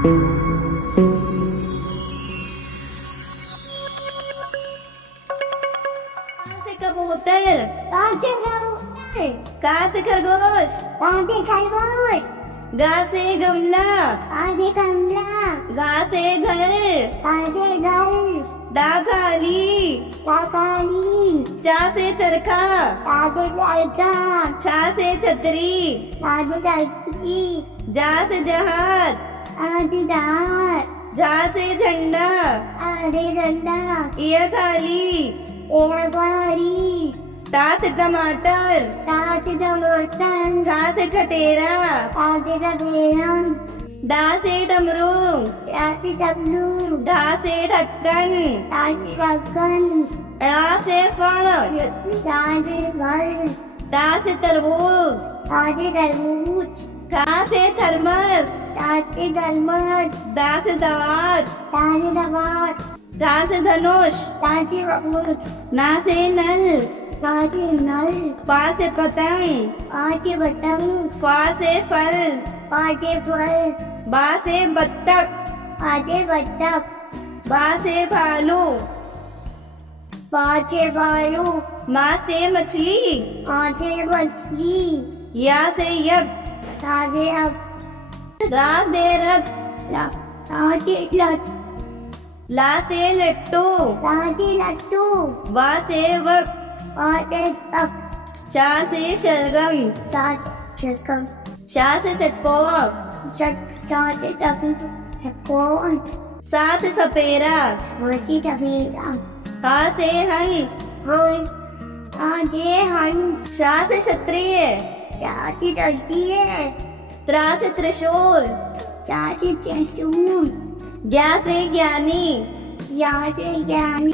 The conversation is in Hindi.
से कबूतर, कहाँ से कबूतर, का से खरगोश, कहाँ से खरगोश, गा से गमला, कहाँ से कमला, घा से घर, कहाँ से घर, डा खाली, काकाली, चा से चरखा, कहाँ से लड़का, छा से छतरी, कहाँ से लड़की, जा से जहाज, कहाँ से दार, झा से झंडा, कहाँ से डंडा, ये थाली, तेरा गाड़ी, टा से टमाटर, कहाँ से टमाटर, ठा से ठटेरा, कहाँ से टपेरा, डा से डमरू, कहाँ से टपलू, ढा से ढक्कन, कहाँ से ढक्कन, ड़ा से फण, कहाँ से फल, टा से तरबूज, कहाँ से तरबूज, था से थर्मस, कहाँ से थर्मस, दा से दावत, कहाँ से दबात, धा से धनुष, कहाँ से धनुष, ना से नल, कहाँ से नल, पा से पतंग, कहाँ से पतंग, फा से फल, कहाँ से फल, बा से बत्तख, कहाँ से बत्तख, बा से भालू, कहाँ से भालू, मा से मछली, कहाँ से मछली, या से यज्ञ, कहाँ से अब, रा से रथ, कहाँ से लट, ला से लट्टू, कहाँ से लट्टू, वा से वक, कहाँ से तक, शा से शलगम, चाट चक्कर, शा से षटकोर, चाट तक, कौन, सा से सपेरा, मछली टपेरा, हा से हंस, हम आगे हम शा से क्षत्रिय, चाची डरती है, त्रा से त्रिशूल, चाची त्रिशूल, ज्ञा से ज्ञानी, यहाँ से ज्ञानी,